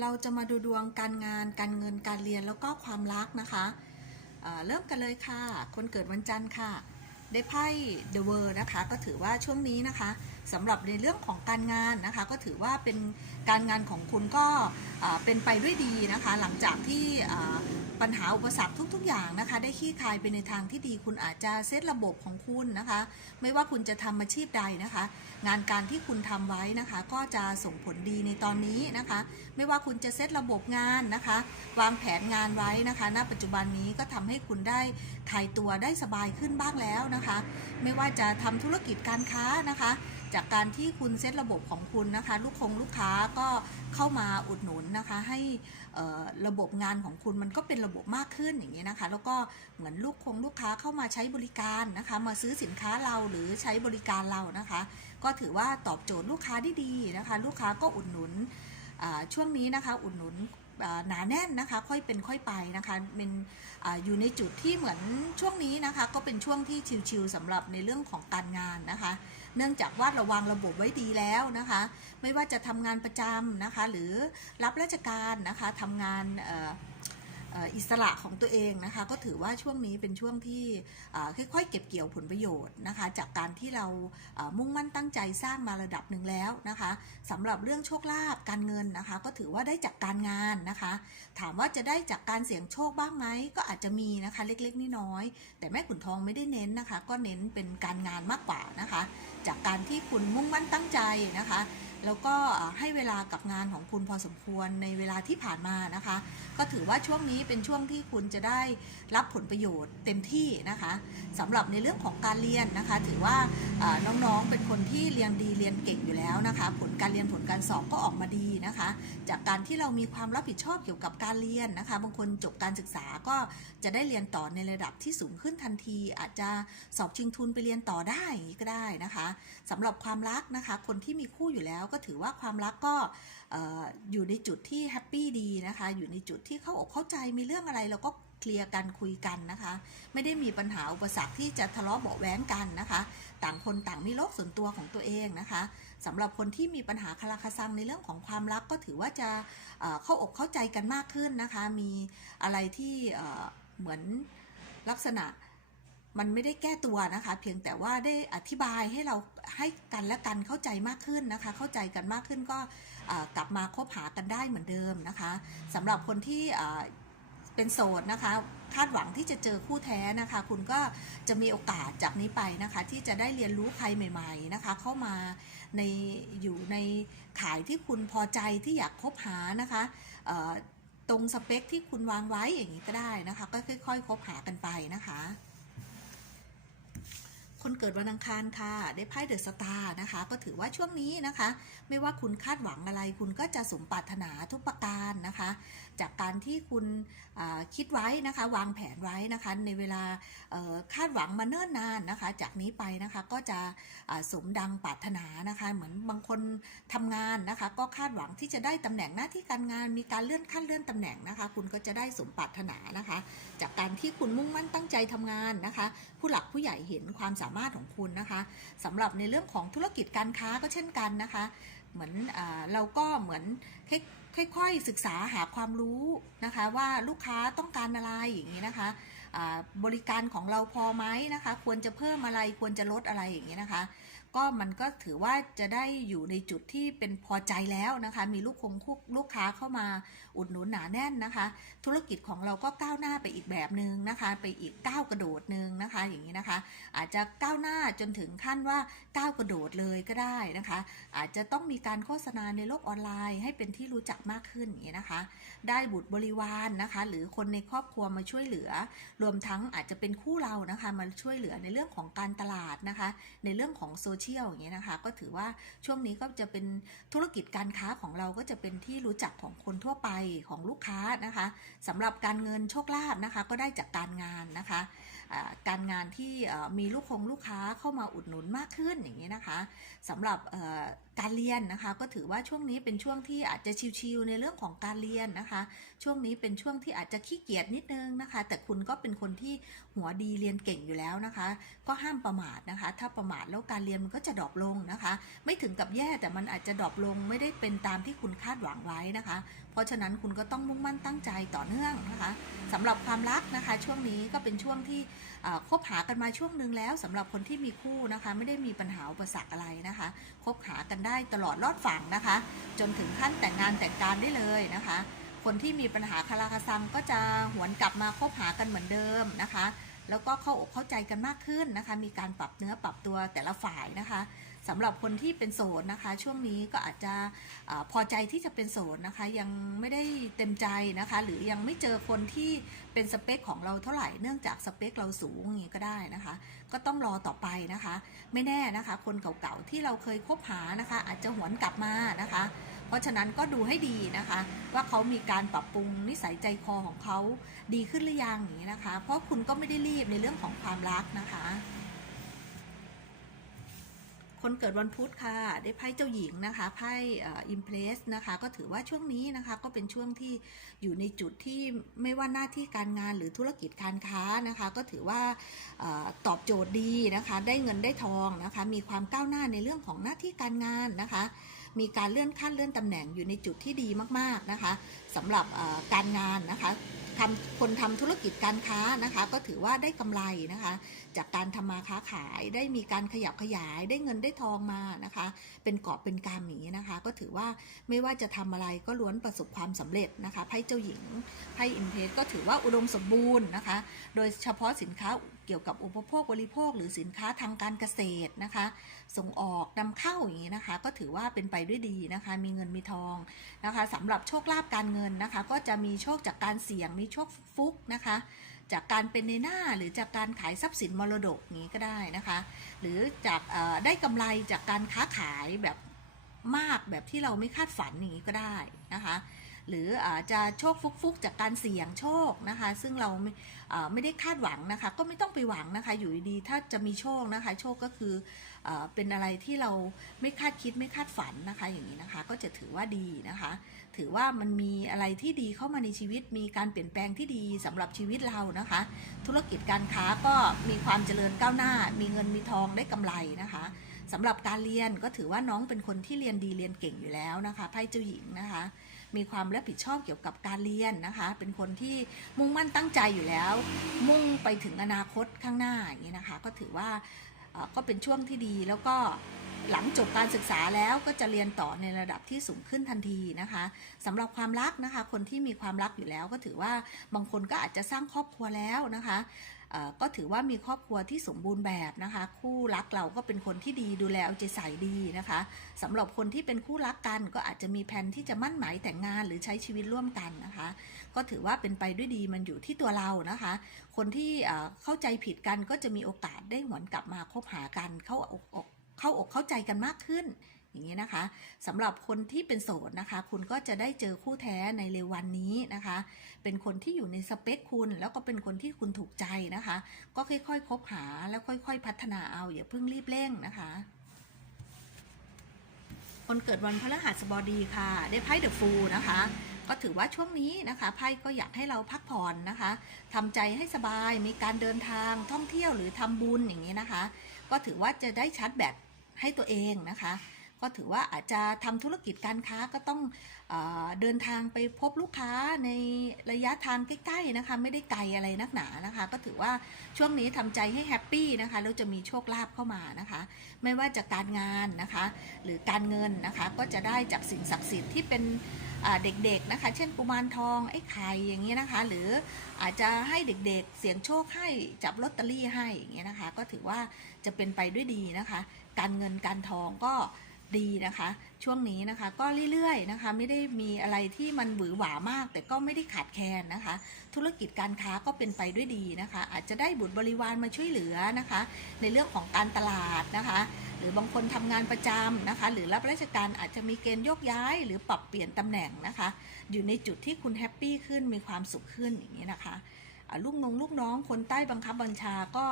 เราจะมาดูดวงการงาน การเงินการเรียนแล้วก็ความรักนะคะเเริ่มกันเลยค่ะ คนเกิดวันจันทร์ค่ะ ได้ไพ่ The World นะคะ ก็ถือว่าช่วงนี้นะคะ สำหรับในเรื่องของการงานนะคะ ก็ถือว่าเป็นการงานของคุณก็เป็นไปด้วยดีนะคะ หลังจากที่ปัญหาอุปสรรคทุก ๆ อย่างนะคะ ได้ขี้คายไปในทางที่ดีคุณอาจจะเซตระบบของคุณนะคะ ไม่ว่าคุณจะทำอาชีพใดนะคะ งานการที่คุณทำไว้นะคะ ก็จะส่งผลดีในตอนนี้นะคะ ไม่ว่าคุณจะเซตระบบงานนะคะ วางแผนงานไว้นะคะ ณ ปัจจุบันนี้ก็ทำให้คุณได้คลายตัวได้สบายขึ้นบ้างแล้วนะคะ ไม่ว่าจะทำธุรกิจการค้านะคะ จากการที่คุณเซตระบบของคุณนะคะ ลูกคงลูกค้าก็เข้ามาอุดหนุนนะคะ ให้ระบบงานของคุณมันก็เป็นระบบมากขึ้นอย่างนี้นะคะ แล้วก็เหมือนลูกคงลูกค้าเข้ามาใช้บริการนะคะ มาซื้อสินค้าเราหรือใช้บริการเรานะคะ ก็ถือว่าตอบโจทย์ลูกค้าได้ดีนะคะ ลูกค้าก็อุดหนุนช่วงนี้นะคะอุดหนุนหนาแน่นนะคะ ค่อยเป็นค่อยไปนะคะเป็นออยู่ในจุดที่เหมือนช่วงนี้นะคะ ก็เป็นช่วงที่ชิลๆสำหรับในเรื่องของการงานนะคะ เนื่องจากว่าระวังระบบไว้ดีแล้วนะคะ ไม่ว่าจะทำงานประจำนะคะ หรือรับราชการนะคะทำงานเอิสระของตัวเองนะคะ ก็ถือว่าช่วงนี้เป็นช่วงที่ค่อยๆ เก็บเกี่ยวผลประโยชน์นะคะ จากการที่เราอ่ามุ่งมั่นตั้งใจสร้างมาระดับหนึ่งแล้วนะคะสำหรับเรื่องโชคลาภการเงินนะคะ ก็ถือว่าได้จากการงานนะคะ ถามว่าจะได้จากการเสี่ยงโชคบ้างไหมก็อาจจะมีนะคะเล็กๆน้อยๆแต่แม่ขุนทองไม่ได้เน้นนะคะ ก็เน้นเป็นการงานมากกว่านะคะ จากการที่คุณมุ่งมั่นตั้งใจนะคะ แล้วก็ให้เวลากับงานของคุณพอสมควรในเวลาที่ผ่านมานะคะ ก็ถือว่าช่วงนี้เป็นช่วงที่คุณจะได้รับผลประโยชน์เต็มที่นะคะสำหรับในเรื่องของการเรียนนะคะ ถือว่าน้องๆเป็นคนที่เรียนดีเรียนเก่งอยู่แล้วนะคะ ผลการเรียนผลการสอบก็ออกมาดีนะคะ จากการที่เรามีความรับผิดชอบเกี่ยวกับการเรียนนะคะ บางคนจบการศึกษาก็จะได้เรียนต่อในระดับที่สูงขึ้นทันที อาจจะสอบชิงทุนไปเรียนต่อได้อย่างนี้ก็ได้นะคะสำหรับความรักนะคะ คนที่มีคู่อยู่แล้วก็ถือว่าความรักก็เอ่อยู่ในจุดที่แฮปปี้ดีนะคะ อยู่ในจุดที่เข้าอกเข้าใจมีเรื่องอะไรเราก็เคลียร์กันคุยกันนะคะ ไม่ได้มีปัญหาอุปสรรคที่จะทะเลาะเบาะแว้งกันนะคะ ต่างคนต่างมีโลกส่วนตัวของตัวเองนะคะสำหรับคนที่มีปัญหาคาราคาซังในเรื่องของความรักก็ถือว่าจะเข้าอกเข้าใจกันมากขึ้นนะคะ มีอะไรที่เหมือนลักษณะ มันไม่ได้แก้ตัวนะคะ เพียงแต่ว่าได้อธิบายให้เราให้กันและกันเข้าใจมากขึ้นนะคะ เข้าใจกันมากขึ้นก็กลับมาคบหากันได้เหมือนเดิมนะคะสำหรับคนที่เป็นโสดนะคะคาดหวังที่จะเจอคู่แท้นะคะ คุณก็จะมีโอกาสจากนี้ไปนะคะ ที่จะได้เรียนรู้ใครใหม่ ๆนะคะ เข้ามาในอยู่ในขายที่คุณพอใจที่อยากคบหานะคะตรงสเปคที่คุณวางไว้อย่างนี้ก็ได้นะคะ ก็ค่อยๆคบหากันไปนะคะ คนเกิดวันอังคารค่ะ ได้ไพ่เดอะสตาร์นะคะ ก็ถือว่าช่วงนี้นะคะ ไม่ว่าคุณคาดหวังอะไร คุณก็จะสมปรารถนาทุกประการนะคะ จากการที่คุณคิดไว้นะคะ วางแผนไว้นะคะ ในเวลาคาดหวังมาเนิ่นนานนะคะ จากนี้ไปนะคะก็จะสมดังปรารถนานะคะ เหมือนบางคนทำงานนะคะ ก็คาดหวังที่จะได้ตำแหน่งหน้าที่การงานมีการเลื่อนขั้นเลื่อนตำแหน่งนะคะ คุณก็จะได้สมปรารถนานะคะ จากการที่คุณมุ่งมั่นตั้งใจทำงานนะคะ ผู้หลักผู้ใหญ่เห็นความสามารถของคุณนะคะสำหรับในเรื่องของธุรกิจการค้าก็เช่นกันนะคะ เหมือนอเราก็เหมือนค่อยๆศึกษาหาความรู้นะคะ ว่าลูกค้าต้องการอะไรอย่างนี้นะคะ บริการของเราพอไหมนะคะ ควรจะเพิ่มอะไรควรจะลดอะไรอย่างนี้นะคะ ก็มันก็ถือว่าจะได้อยู่ในจุดที่เป็นพอใจแล้วนะคะ มีลูกคงคุกลูกค้าเข้ามาอุดหนุนหนาแน่นนะคะ ธุรกิจของเราก็ก้าวหน้าไปอีกแบบหนึ่งนะคะ ไปอีกก้าวกระโดดหนึ่งนะคะ อย่างนี้นะคะ อาจจะก้าวหน้าจนถึงขั้นว่าก้าวกระโดดเลยก็ได้นะคะ อาจจะต้องมีการโฆษณาในโลกออนไลน์ ให้เป็นที่รู้จักมากขึ้นอย่างนี้นะคะ ได้บุตรบริวารนะคะ หรือคนในครอบครัวมาช่วยเหลือรวมทั้งอาจจะเป็นคู่เรานะคะ มาช่วยเหลือในเรื่องของการตลาดนะคะ ในเรื่องของโซเชียลอย่างเงี้ยนะคะ ก็ถือว่าช่วงนี้ก็จะเป็นธุรกิจการค้าของเราก็จะเป็นที่รู้จักของคนทั่วไปของลูกค้านะคะสำหรับการเงินโชคลาภนะคะ ก็ได้จากการงานนะคะการงานที่มีลูกคงลูกค้าเข้ามาอุดหนุนมากขึ้นอย่างนี้นะคะสำหรับ การเรียนนะคะ ก็ถือว่าช่วงนี้เป็นช่วงที่อาจจะชิวๆในเรื่องของการเรียนนะคะ ช่วงนี้เป็นช่วงที่อาจจะขี้เกียจนิดนึงนะคะ แต่คุณก็เป็นคนที่หัวดีเรียนเก่งอยู่แล้วนะคะ ก็ห้ามประมาทนะคะ ถ้าประมาทแล้วการเรียนมันก็จะดรอปลงนะคะ ไม่ถึงกับแย่แต่มันอาจจะดรอปลงไม่ได้เป็นตามที่คุณคาดหวังไว้นะคะ เพราะฉะนั้นคุณก็ต้องมุ่งมั่นตั้งใจต่อเนื่องนะคะสำหรับความรักนะคะ ช่วงนี้ก็เป็นช่วงที่ คบหากันมาช่วงหนึ่งแล้วสำหรับคนที่มีคู่นะคะไม่ได้มีปัญหาอุปสรรคอะไรนะคะคบหากันได้ตลอดรอดฝั่งนะคะ จนถึงขั้นแต่งงานแต่งการได้เลยนะคะ คนที่มีปัญหาคาราคาซังก็จะหวนกลับมาคบหากันเหมือนเดิมนะคะ แล้วก็เข้าอกเข้าใจกันมากขึ้นนะคะ มีการปรับเนื้อปรับตัวแต่ละฝ่ายนะคะ สำหรับคนที่เป็นโสดนะคะ ช่วงนี้ก็อาจจะอาพอใจที่จะเป็นโสดนะคะ ยังไม่ได้เต็มใจนะคะ หรือยังไม่เจอคนที่เป็นสเปคของเราเท่าไหร่เนื่องจากสเปคเราสูงอย่างนี้ก็ได้นะคะ ก็ต้องรอต่อไปนะคะ ไม่แน่นะคะ คนเก่าๆที่เราเคยคบหานะคะ อาจจะหวนกลับมานะคะ เพราะฉะนั้นก็ดูให้ดีนะคะ ว่าเขามีการปรับปรุงนิสัยใจคอของเขาดีขึ้นหรือยังอย่างนี้นะคะ เพราะคุณก็ไม่ได้รีบในเรื่องของความรักนะคะ คนเกิดวันพุธค่ะ ได้ไพ่เจ้าหญิงนะคะไพ่อิมเพรสนะคะก็ถือว่าช่วงนี้นะคะก็เป็นช่วงที่อยู่ในจุดที่ไม่ว่าหน้าที่การงานหรือธุรกิจการค้านะคะ ก็ถือว่าอตอบโจทย์ดีนะคะ ได้เงินได้ทองนะคะ มีความก้าวหน้าในเรื่องของหน้าที่การงานนะคะ มีการเลื่อนขั้นเลื่อนตำแหน่งอยู่ในจุดที่ดีมากๆนะคะสำหรับการงานนะคะทำคนทำธุรกิจการค้านะคะ ก็ถือว่าได้กำไรนะคะ จากการทำมาค้าขายได้มีการขยับขยายได้เงินได้ทองมานะคะ เป็นกอบเป็นกำอย่างนี้นะคะ ก็ถือว่าไม่ว่าจะทำอะไรก็ล้วนประสบความสำเร็จนะคะไพ่เจ้าหญิงไพ่อินเพสก็ถือว่าอุดมสมบูรณ์นะคะ โดยเฉพาะสินค้า กี่ยวกับอุปโภคบริโภค หรือสินค้าทางการเกษตรนะคะ ส่งออกนำเข้าอย่างนี้นะคะ ก็ถือว่าเป็นไปด้วยดีนะคะ มีเงินมีทองนะคะสำหรับโชคลาภการเงินนะคะ ก็จะมีโชคจากการเสี่ยงมีโชคฟุกนะคะ จากการเป็นในหน้าหรือจากการขายทรัพย์สินมรดกนี้ก็ได้นะคะ หรือจากได้กำไรจากการค้าขายแบบมากแบบที่เราไม่คาดฝันอย่างนี้ก็ได้นะคะหรืออาจจะโชคฟุกๆจากการเสี่ยงโชคนะคะ ซึ่งเรา ไม่ได้คาดหวังนะคะ ก็ไม่ต้องไปหวังนะคะ อยู่ดีๆถ้าจะมีโชคนะคะ โชคก็คือเอ่อเป็นอะไรที่เราไม่คาดคิดไม่คาดฝันนะคะ อย่างนี้นะคะ ก็จะถือว่าดีนะคะ ถือว่ามันมีอะไรที่ดีเข้ามาในชีวิต มีการเปลี่ยนแปลงที่ดีสำหรับชีวิตเรานะคะ ธุรกิจการค้าก็มีความเจริญก้าวหน้า มีเงินมีทองได้กำไรนะคะสำหรับการเรียนก็ถือว่าน้องเป็นคนที่เรียนดีเรียนเก่งอยู่แล้วนะคะไพ่เจ้าหญิงนะคะ มีความรับผิดชอบเกี่ยวกับการเรียนนะคะ เป็นคนที่มุ่งมั่นตั้งใจอยู่แล้ว มุ่งไปถึงอนาคตข้างหน้าอย่างนี้นะคะ ก็ถือว่าก็เป็นช่วงที่ดีแล้วก็หลังจบการศึกษาแล้วก็จะเรียนต่อในระดับที่สูงขึ้นทันทีนะคะสำหรับความรักนะคะ คนที่มีความรักอยู่แล้วก็ถือว่าบางคนก็อาจจะสร้างครอบครัวแล้วนะคะ ก็ถือว่ามีครอบครัวที่สมบูรณ์แบบนะคะ คู่รักเราก็เป็นคนที่ดีดูแลเอาใจใส่ดีนะคะสำหรับคนที่เป็นคู่รักกันก็อาจจะมีแผนที่จะมั่นหมายแต่งงานหรือใช้ชีวิตร่วมกันนะคะ ก็ถือว่าเป็นไปด้วยดีมันอยู่ที่ตัวเรานะคะ คนที่เข้าใจผิดกันก็จะมีโอกาสได้หวนกลับมาคบหากันเข้าอกอกเข้าอกเข้าใจกันมากขึ้น อย่างนี้นะคะสำหรับคนที่เป็นโสดนะคะ คุณก็จะได้เจอคู่แท้ในเร็ววันนี้นะคะ เป็นคนที่อยู่ในสเปคคุณ แล้วก็เป็นคนที่คุณถูกใจนะคะ ก็ค่อยๆคบหาแล้วค่อย ๆ พัฒนาเอาอย่าเพิ่งรีบเร่งนะคะคนเกิดวันพฤหัสบดีค่ะ ได้ไพ่เดอะฟูนะคะ ก็ถือว่าช่วงนี้นะคะไพ่ก็อยากให้เราพักผ่อนนะคะทำใจให้สบายมีการเดินทางท่องเที่ยวหรือทำบุญอย่างนี้นะคะ ก็ถือว่าจะได้ชาร์จแบตให้ตัวเองนะคะ ก็ถือว่าอาจจะทำธุรกิจการค้าก็ต้องเอเดินทางไปพบลูกค้าในระยะทางใกล้ๆนะคะ ไม่ได้ไกลอะไรนักหนานะคะ ก็ถือว่าช่วงนี้ทำใจให้แฮปปี้นะคะแล้วจะมีโชคลาภเข้ามานะคะ ไม่ว่าจะการงานนะคะ หรือการเงินนะคะ ก็จะได้จากสิ่งศักดิ์สิทธิ์ที่เป็นเด็กๆนะคะ เช่นกุมารทองไอ้ไข่อย่างนี้ยนะคะ หรืออาจจะให้เด็กๆเสียงโชคให้จับลอตเตอรี่ให้อย่างเงี้ยนะคะ ก็ถือว่าจะเป็นไปด้วยดีนะคะ การเงินการทองก็ ดีนะคะ ช่วงนี้นะคะก็เรื่อยๆนะคะ ไม่ได้มีอะไรที่มันหวือหวามาก แต่ก็ไม่ได้ขาดแคลนนะคะ ธุรกิจการค้าก็เป็นไปด้วยดีนะคะ อาจจะได้บุตรบริวารมาช่วยเหลือนะคะ ในเรื่องของการตลาดนะคะ หรือบางคนทำงานประจำนะคะ หรือรับราชการอาจจะมีเกณฑ์ยกย้าย หรือปรับเปลี่ยนตำแหน่งนะคะ อยู่ในจุดที่คุณแฮปปี้ขึ้นมีความสุขขึ้นอย่างนี้นะคะลูกน้องลูกน้องคนใต้บังคับบัญชาก็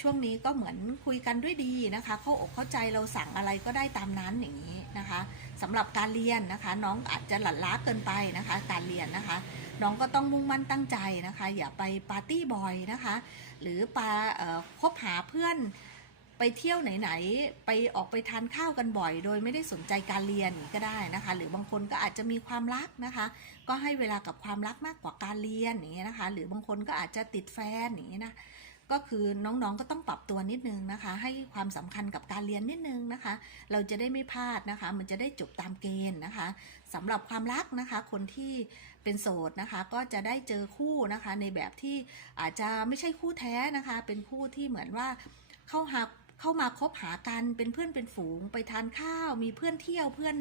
ช่วงนี้ก็เหมือนคุยกันด้วยดีนะคะเข้าอกเข้าใจเราสั่งอะไรก็ได้ตามนั้นอย่างนี้นะคะสำหรับการเรียนนะคะ น้องอาจจะหลั่นล้าเกินไปนะคะ การเรียนนะคะ น้องก็ต้องมุ่งมั่นตั้งใจนะคะ อย่าไปปาร์ตี้บอยนะคะ หรือปาคบหาเพื่อนไปเที่ยวไหนๆไปออกไปทานข้าวกันบ่อย โดยไม่ได้สนใจการเรียนก็ได้นะคะ หรือบางคนก็อาจจะมีความรักนะคะ ก็ให้เวลากับความรักมากกว่าการเรียนอย่างเงี้ยนะคะ หรือบางคนก็อาจจะติดแฟนอย่างเงี้ยนะ ก็คือน้องๆก็ต้องปรับตัวนิดนึงนะคะ ให้ความสำคัญกับการเรียนนิดนึงนะคะ เราจะได้ไม่พลาดนะคะ มันจะได้จบตามเกณฑ์นะคะสำหรับความรักนะคะ คนที่เป็นโสดนะคะ ก็จะได้เจอคู่นะคะ ในแบบที่อาจจะไม่ใช่คู่แท้นะคะ เป็นคู่ที่เหมือนว่าเข้าหา เข้ามาคบหากันเป็นเพื่อนเป็นฝูงไปทานข้าว มีเพื่อนเที่ยวเพื่อน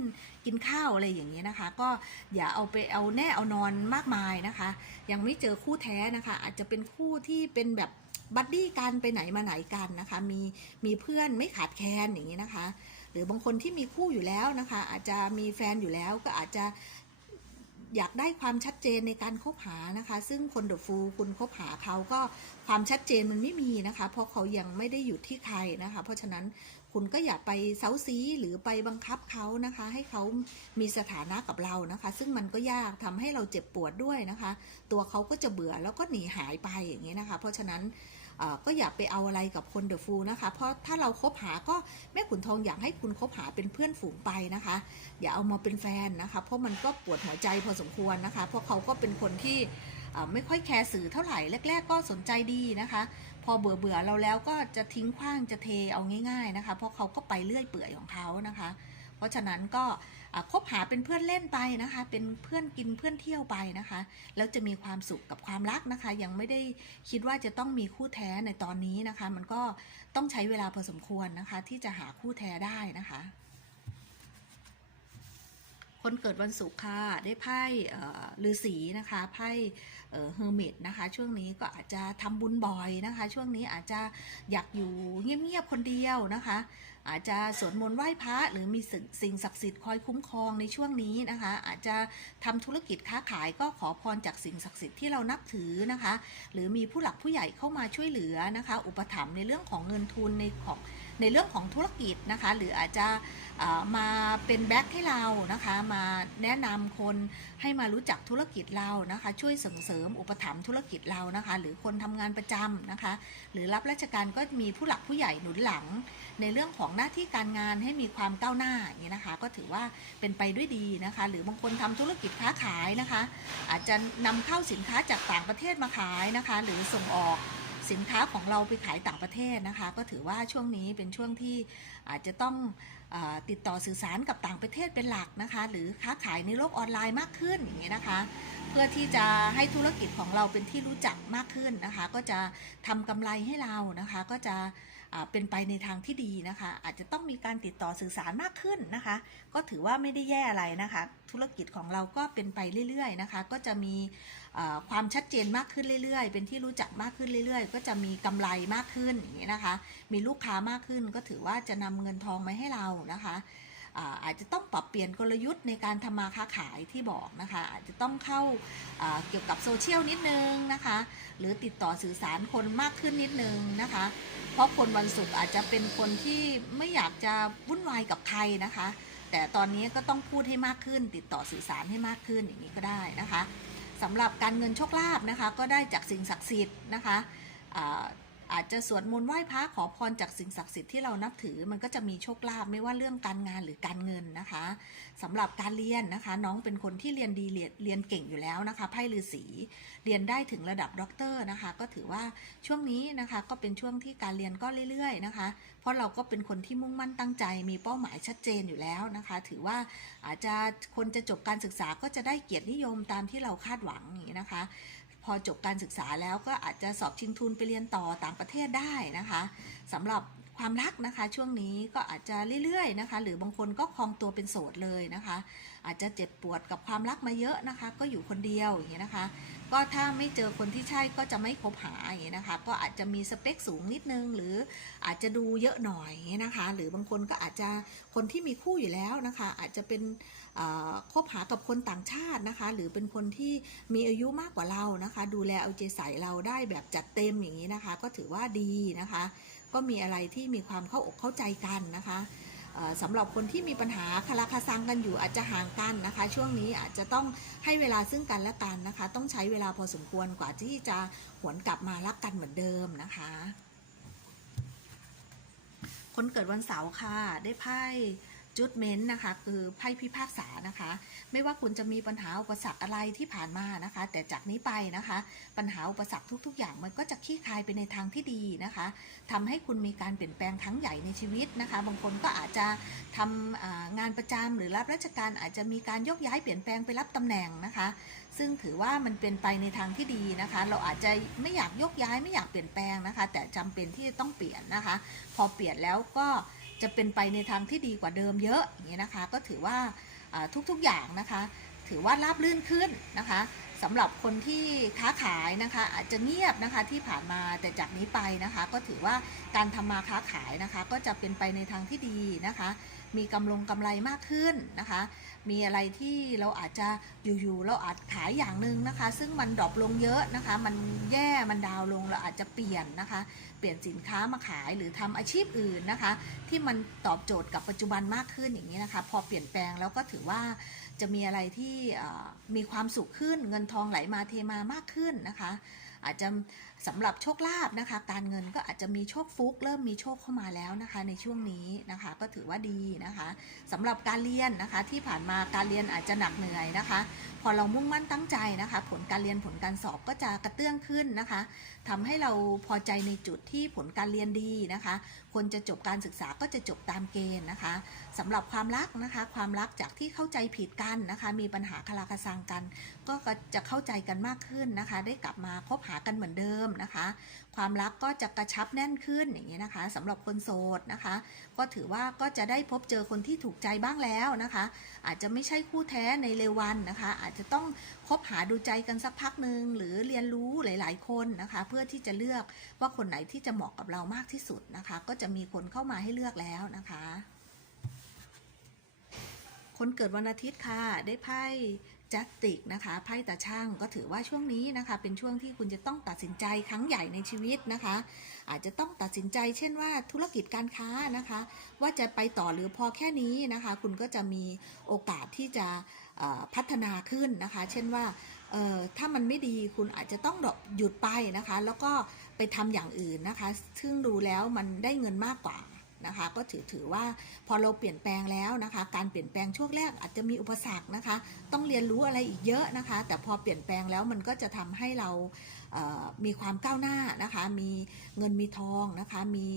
กินข้าวอะไรอย่างเงี้ยนะคะ ก็อย่าเอาไปเอาแน่เอานอนมากมายนะคะ ยังไม่เจอคู่แท้นะคะ อาจจะเป็นคู่ที่เป็นแบบบัดดี้กันไปไหนมาไหนกันนะคะ มีมีเพื่อนไม่ขาดแคลนอย่างนี้นะคะ หรือบางคนที่มีคู่อยู่แล้วนะคะ อาจจะมีแฟนอยู่แล้วก็อาจจะ อยากได้ความชัดเจนในการคบหานะคะ ซึ่งคนเดอะฟูคุณคบหาเขาก็ความชัดเจนมันไม่มีนะคะ เพราะเขายังไม่ได้อยู่ที่ใครนะคะ เพราะฉะนั้น คุณก็อย่าไปเซาซีหรือไปบังคับเขานะคะ ให้เขามีสถานะกับเรานะคะ ซึ่งมันก็ยากทำให้เราเจ็บปวดด้วยนะคะ ตัวเขาก็จะเบื่อแล้วก็หนีหายไปอย่างนี้นะคะ เพราะฉะนั้นก็อย่าไปเอาอะไรกับคนเดอะฟูนะคะ เพราะถ้าเราคบหาก็แม่ขุนทองอยากให้คุณคบหาเป็นเพื่อนฝูงไปนะคะ อย่าเอามาเป็นแฟนนะคะ เพราะมันก็ปวดหัวใจพอสมควรนะคะ เพราะเขาก็เป็นคนที่ไม่ค่อยแคร์สื่อเท่าไหร่แรก ๆ ก็สนใจดีนะคะ พอเบื่อเบื่อเราแล้วก็จะทิ้งขว้างจะเทเอาง่าย ๆนะคะ เพราะเขาก็ไปเรื่อยเปื่อยของเขานะคะ เพราะฉะนั้นก็คบหาเป็นเพื่อนเล่นไปนะคะ เป็นเพื่อนกินเพื่อนเที่ยวไปนะคะ แล้วจะมีความสุขกับความรักนะคะ ยังไม่ได้คิดว่าจะต้องมีคู่แท้ในตอนนี้นะคะ มันก็ต้องใช้เวลาพอสมควรนะคะ ที่จะหาคู่แท้ได้นะคะ คนเกิดวันศุกร์ค่ะ ได้ไพ่เอ่อฤาษีนะคะไพ่เฮอร์เมตนะคะ ช่วงนี้ก็อาจจะทำบุญบ่อยนะคะ ช่วงนี้อาจจะอยากอยู่เงียบๆคนเดียวนะคะ อาจจะสวดมนต์ไหว้พระหรือมีสิ่งสิ่งศักดิ์สิทธิ์คอยคุ้มครองในช่วงนี้นะคะ อาจจะทำธุรกิจค้าขายก็ขอพรจากสิ่งศักดิ์สิทธิ์ที่เรานับถือนะคะ หรือมีผู้หลักผู้ใหญ่เข้ามาช่วยเหลือนะคะ อุปถัมภ์ในเรื่องของเงินทุนในของ ในเรื่องของธุรกิจนะคะ หรืออาจจะมาเป็นแบ็คให้เรานะคะ มาแนะนำคนให้มารู้จักธุรกิจเรานะคะ ช่วยส่งเสริมอุปถัมภ์ธุรกิจเรานะคะ หรือคนทำงานประจำนะคะ หรือรับราชการก็มีผู้หลักผู้ใหญ่หนุนหลัง ในเรื่องของหน้าที่การงานให้มีความก้าวหน้าอย่างนี้นะคะ ก็ถือว่าเป็นไปด้วยดีนะคะ หรือบางคนทำธุรกิจค้าขายนะคะ อาจจะนำเข้าสินค้าจากต่างประเทศมาขายนะคะ หรือส่งออก สินค้าของเราไปขายต่างประเทศนะคะ ก็ถือว่าช่วงนี้เป็นช่วงที่อาจจะต้องอติดต่อสื่อสารกับต่างประเทศเป็นหลักนะคะ หรือค้าขายในโลกออนไลน์มากขึ้นอย่างนี้ยนะคะ เพื่อที่จะให้ธุรกิจของเราเป็นที่รู้จักมากขึ้นนะคะ ก็จะทำกำไรให้เรานะคะ ก็จะ เป็นไปในทางที่ดีนะคะ อาจจะต้องมีการติดต่อสื่อสารมากขึ้นนะคะ ก็ถือว่าไม่ได้แย่อะไรนะคะ ธุรกิจของเราก็เป็นไปเรื่อยๆนะคะ ก็จะมีความชัดเจนมากขึ้นเรื่อยๆ เป็นที่รู้จักมากขึ้นเรื่อยๆ ก็จะมีกำไรมากขึ้นอย่างนี้นะคะ มีลูกค้ามากขึ้นก็ถือว่าจะนำเงินทองมาให้เรานะคะ อาจจะต้องปรับเปลี่ยนกลยุทธ์ในการทำมาค้าขายที่บอกนะคะ อาจจะต้องเข้าอ่าเกี่ยวกับโซเชียลนิดนึงนะคะ หรือติดต่อสื่อสารคนมากขึ้นนิดนึงนะคะ เพราะคนวันศุกร์อาจจะเป็นคนที่ไม่อยากจะวุ่นวายกับใครนะคะ แต่ตอนนี้ก็ต้องพูดให้มากขึ้น ติดต่อสื่อสารให้มากขึ้นอย่างนี้ก็ได้นะคะสำหรับการเงินโชคลาภนะคะ ก็ได้จากสิ่งศักดิ์สิทธิ์นะคะ อาจจะสวดมนต์ไหว้พระขอพรจากสิ่งศักดิ์สิทธิ์ที่เรานับถือ มันก็จะมีโชคลาภไม่ว่าเรื่องการงานหรือการเงินนะคะสำหรับการเรียนนะคะ น้องเป็นคนที่เรียนดีเรียนเรียนเก่งอยู่แล้วนะคะไพ่ฤาษีเรียนได้ถึงระดับด็อกเตอร์นะคะ ก็ถือว่าช่วงนี้นะคะก็เป็นช่วงที่การเรียนก็เรื่อยๆนะคะ เพราะเราก็เป็นคนที่มุ่งมั่นตั้งใจ มีเป้าหมายชัดเจนอยู่แล้วนะคะ ถือว่าอาจจะคนจะจบการศึกษาก็จะได้เกียรตินิยมตามที่เราคาดหวังอย่างนี้นะคะ พอจบการศึกษาแล้วก็อาจจะสอบชิงทุนไปเรียนต่อต่างประเทศได้นะคะสำหรับความรักนะคะช่วงนี้ก็อาจจะเรื่อยๆนะคะหรือบางคนก็คลองตัวเป็นโสดเลยนะคะ อาจจะเจ็บปวดกับความรักมาเยอะนะคะ ก็อยู่คนเดียวอย่างนี้ยนะคะ ก็ถ้าไม่เจอคนที่ใช่ก็จะไม่คบหาอย่างนี้ยนะคะ ก็อาจจะมีสเปคสูงนิดนึง หรืออาจจะดูเยอะหน่อยนะคะ หรือบางคนก็อาจจะคนที่มีคู่อยู่แล้วนะคะ อาจจะเป็น คบหากับคนต่างชาตินะคะ หรือเป็นคนที่มีอายุมากกว่าเรานะคะ ดูแลเอาใจใส่เราได้แบบจัดเต็มอย่างนี้นะคะ ก็ถือว่าดีนะคะ ก็มีอะไรที่มีความเข้าอกเข้าใจกันนะคะสำหรับคนที่มีปัญหาคาราคาซังกันอยู่อาจจะห่างกันนะคะ ช่วงนี้อาจจะต้องให้เวลาซึ่งกันและกันนะคะ ต้องใช้เวลาพอสมควรกว่าที่จะหวนกลับมารักกันเหมือนเดิมนะคะ คนเกิดวันเสาร์ค่ะได้ไพ่ จุดเม้นนะคะ คือไพ่พิพากษานะคะ ไม่ว่าคุณจะมีปัญหาอุปสรรคอะไรที่ผ่านมานะคะ แต่จากนี้ไปนะคะ ปัญหาอุปสรรคทุก ๆ อย่างมันก็จะคลี่คลายไปในทางที่ดีนะคะทำให้คุณมีการเปลี่ยนแปลงครั้งใหญ่ในชีวิตนะคะ บางคนก็อาจจะทำอ่างานประจำหรือรับราชการอาจจะมีการยกย้ายเปลี่ยนแปลงไปรับตำแหน่งนะคะ ซึ่งถือว่ามันเป็นไปในทางที่ดีนะคะ เราอาจจะไม่อยากยกย้ายไม่อยากเปลี่ยนแปลงนะคะ แต่จำเป็นที่จะต้องเปลี่ยนนะคะ พอเปลี่ยนแล้วก็ จะเป็นไปในทางที่ดีกว่าเดิมเยอะอย่างนี้นะคะ ก็ถือว่าทุกๆอย่างนะคะ ถือว่าราบรื่นขึ้นนะคะ สำหรับคนที่ค้าขายนะคะ อาจจะเงียบนะคะที่ผ่านมาแต่จากนี้ไปนะคะ ก็ถือว่าการทำมาค้าขายนะคะ ก็จะเป็นไปในทางที่ดีนะคะ มีกำลงกำไรมากขึ้นนะคะ มีอะไรที่เราอาจจะอยู่ๆเราอาจขายอย่างหนึ่งนะคะ ซึ่งมันดรอปลงเยอะนะคะ มันแย่มันดาวลงเราอาจจะเปลี่ยนนะคะ เปลี่ยนสินค้ามาขายหรือทำอาชีพอื่นนะคะ ที่มันตอบโจทย์กับปัจจุบันมากขึ้นอย่างนี้นะคะ พอเปลี่ยนแปลงแล้วก็ถือว่า จะมีอะไรที่มีความสุขขึ้น เงินทองไหลมาเทมามากขึ้นนะคะ อาจจะสำหรับโชคลาภนะคะ การเงินก็อาจจะมีโชคฟุก เริ่มมีโชคเข้ามาแล้วนะคะ ในช่วงนี้นะคะ ก็ถือว่าดีนะคะสำหรับการเรียนนะคะที่ผ่านมาการเรียนอาจจะหนักเหนื่อยนะคะ พอเรามุ่งมั่นตั้งใจนะคะ ผลการเรียนผลการสอบก็จะกระเตื้องขึ้นนะคะทำให้เราพอใจในจุดที่ผลการเรียนดีนะคะ คนจะจบการศึกษาก็จะจบตามเกณฑ์นะคะ สำหรับความรักนะคะ ความรักจากที่เข้าใจผิดกันนะคะ มีปัญหาคาราคาซังกัน ก็จะเข้าใจกันมากขึ้นนะคะ ได้กลับมาคบหากันเหมือนเดิมนะคะ ความรักก็จะกระชับแน่นขึ้นอย่างนี้นะคะสำหรับคนโสดนะคะ ก็ถือว่าก็จะได้พบเจอคนที่ถูกใจบ้างแล้วนะคะ อาจจะไม่ใช่คู่แท้ในเร็ววันนะคะ อาจจะต้องคบหาดูใจกันสักพักหนึ่งหรือเรียนรู้หลาย ๆ คนนะคะ เพื่อที่จะเลือกว่าคนไหนที่จะเหมาะกับเรามากที่สุดนะคะ ก็จะมีคนเข้ามาให้เลือกแล้วนะคะ คนเกิดวันอาทิตย์ค่ะ ได้ไพ่จัตติกนะคะไพ่ตาช่างก็ถือว่าช่วงนี้นะคะ เป็นช่วงที่คุณจะต้องตัดสินใจครั้งใหญ่ในชีวิตนะคะ อาจจะต้องตัดสินใจ เช่นว่าธุรกิจการค้านะคะ ว่าจะไปต่อหรือพอแค่นี้นะคะ คุณก็จะมีโอกาสที่จะพัฒนาขึ้นนะคะ เช่นว่าถ้ามันไม่ดีคุณอาจจะต้องหยุดไปนะคะ แล้วก็ไปทำอย่างอื่นนะคะ ซึ่งดูแล้วมันได้เงินมากกว่า นะคะ ก็ถือถือว่าพอเราเปลี่ยนแปลงแล้วนะคะ การเปลี่ยนแปลงช่วงแรกอาจจะมีอุปสรรคนะคะ ต้องเรียนรู้อะไรอีกเยอะนะคะ แต่พอเปลี่ยนแปลงแล้วมันก็จะทำให้เรา มีความก้าวหน้านะคะ มีเงินมีทองนะคะ มี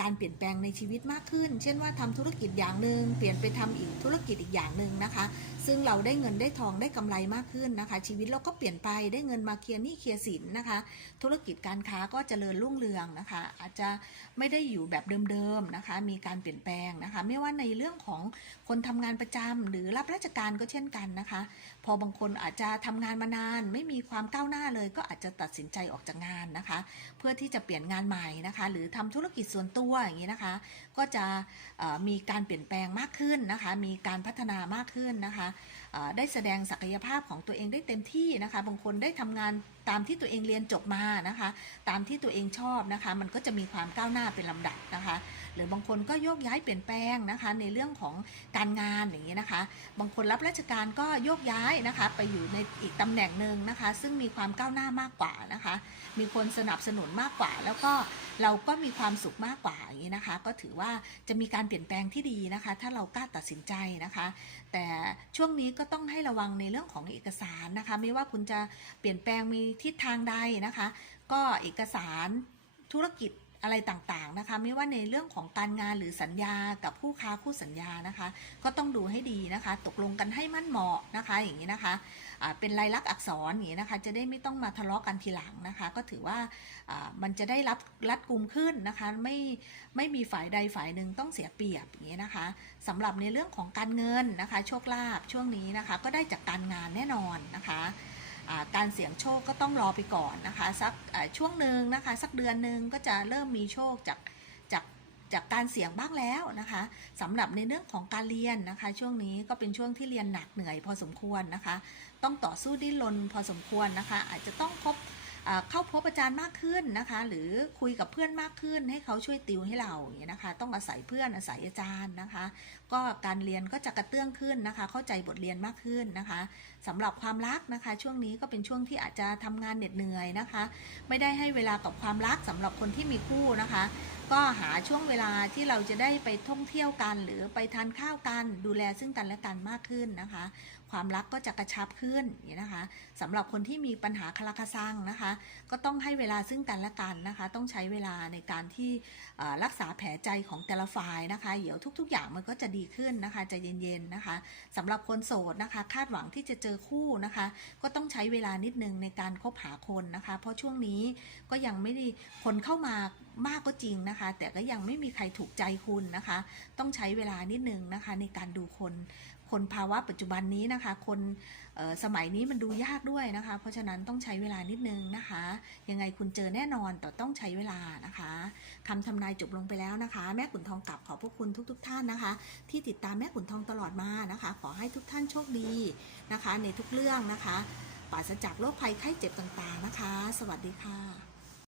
การเปลี่ยนแปลงในชีวิตมากขึ้น เช่นว่าทำธุรกิจอย่างหนึ่งเปลี่ยนไปทำอีกธุรกิจอีกอย่างหนึ่งนะคะ ซึ่งเราได้เงินได้ทองได้กำไรมากขึ้นนะคะ ชีวิตเราก็เปลี่ยนไปได้เงินมาเคลียร์หนี้เคลียร์สินนะคะ ธุรกิจการค้าก็เจริญรุ่งเรืองนะคะ อาจจะไม่ได้อยู่แบบเดิมๆนะคะ มีการเปลี่ยนแปลงนะคะ ไม่ว่าในเรื่องของคนทำงานประจำหรือรับราชการก็เช่นกันนะคะ พอบางคนอาจจะทำงานมานาน ไม่มีความก้าวหน้าเลย ก็อาจจะตัดสินใจออกจากงานนะคะ เพื่อที่จะเปลี่ยนงานใหม่นะคะ หรือทำธุรกิจส่วนตัวอย่างนี้นะคะ ก็จะมีการเปลี่ยนแปลงมากขึ้นนะคะ มีการพัฒนามากขึ้นนะคะได้แสดงศักยภาพของตัวเองได้เต็มที่นะคะ บางคนได้ทำงานตามที่ตัวเองเรียนจบมานะคะ ตามที่ตัวเองชอบนะคะ มันก็จะมีความก้าวหน้าเป็นลำดับนะคะ หรือบางคนก็โยกย้ายเปลี่ยนแปลงนะคะ ในเรื่องของการงานอย่างนี้นะคะ บางคนรับราชการก็โยกย้ายนะคะ ไปอยู่ในอีกตำแหน่งหนึ่งนะคะ ซึ่งมีความก้าวหน้ามากกว่านะคะ มีคนสนับสนุนมากกว่า แล้วก็เราก็มีความสุขมากกว่าอย่างนี้นะคะ ก็ถือว่าจะมีการเปลี่ยนแปลงที่ดีนะคะ ถ้าเรากล้าตัดสินใจนะคะ แต่ช่วงนี้ก็ต้องให้ระวังในเรื่องของเอกสารนะคะ ไม่ว่าคุณจะเปลี่ยนแปลงมีทิศทางใดนะคะ ก็เอกสารธุรกิจ อะไรต่างๆนะคะ ไม่ว่าในเรื่องของการงานหรือสัญญากับผู้ค้าคู่สัญญานะคะ ก็ต้องดูให้ดีนะคะ ตกลงกันให้มั่นเหมาะนะคะอย่างนี้นะคะเป็นลายลักษณ์อักษรอย่างนี้นะคะ จะได้ไม่ต้องมาทะเลาะกันทีหลังนะคะ ก็ถือว่ามันจะได้รับรัดกุมขึ้นนะคะ ไม่ไม่มีฝ่ายใดฝ่ายหนึ่งต้องเสียเปรียบอย่างนี้นะคะสำหรับในเรื่องของการเงินนะคะ โชคลาภช่วงนี้นะคะ ก็ได้จากการงานแน่นอนนะคะ การเสี่ยงโชคก็ต้องรอไปก่อนนะคะสักช่วงหนึ่งนะคะสักเดือนหนึ่งก็จะเริ่มมีโชคจากจากจากการเสี่ยงบ้างแล้วนะคะสำหรับในเรื่องของการเรียนนะคะ ช่วงนี้ก็เป็นช่วงที่เรียนหนักเหนื่อยพอสมควรนะคะ ต้องต่อสู้ดิ้นรนพอสมควรนะคะ อาจจะต้องพบ เข้าพบอาจารย์มากขึ้นนะคะ หรือคุยกับเพื่อนมากขึ้นให้เขาช่วยติวให้เราอย่างนี้ยนะคะ ต้องอาศัยเพื่อนอาศัยอาจารย์นะคะ ก็การเรียนก็จะกระเตื้องขึ้นนะคะ เข้าใจบทเรียนมากขึ้นนะคะสำหรับความรักนะคะ ช่วงนี้ก็เป็นช่วงที่อาจจะทำงานเหน็ดเหนื่อยนะคะ ไม่ได้ให้เวลากับความรักสำหรับคนที่มีคู่นะคะ ก็หาช่วงเวลาที่เราจะได้ไปท่องเที่ยวกัน หรือไปทานข้าวกันดูแลซึ่งกันและกันมากขึ้นนะคะ ความรักก็จะกระชับขึ้นนี้นะคะสำหรับคนที่มีปัญหาคาราคาซังนะคะ ก็ต้องให้เวลาซึ่งกันและกันนะคะ ต้องใช้เวลาในการที่รักษาแผลใจของแต่ละฝ่ายนะคะเดี๋ยวทุก ๆ อย่างมันก็จะดีขึ้นนะคะใจเย็นๆนะคะสำหรับคนโสดนะคะ คาดหวังที่จะเจอคู่นะคะ ก็ต้องใช้เวลานิดนึงในการคบหาคนนะคะ เพราะช่วงนี้ก็ยังไม่ได้คนเข้ามามากก็จริงนะคะ แต่ก็ยังไม่มีใครถูกใจคุณนะคะ ต้องใช้เวลานิดนึงนะคะในการดูคน คนภาวะปัจจุบันนี้นะคะ คนสมัยนี้มันดูยากด้วยนะคะ เพราะฉะนั้นต้องใช้เวลานิดนึงนะคะ ยังไงคุณเจอแน่นอนแต่ต้องใช้เวลานะคะคำทำนายจบลงไปแล้วนะคะ แม่ขุนทองกลับขอบพระคุณทุกๆท่านนะคะ ที่ติดตามแม่ขุนทองตลอดมานะคะ ขอให้ทุกท่านโชคดีนะคะ ในทุกเรื่องนะคะปราศจากโรคภัยไข้เจ็บต่างๆนะคะ สวัสดีค่ะ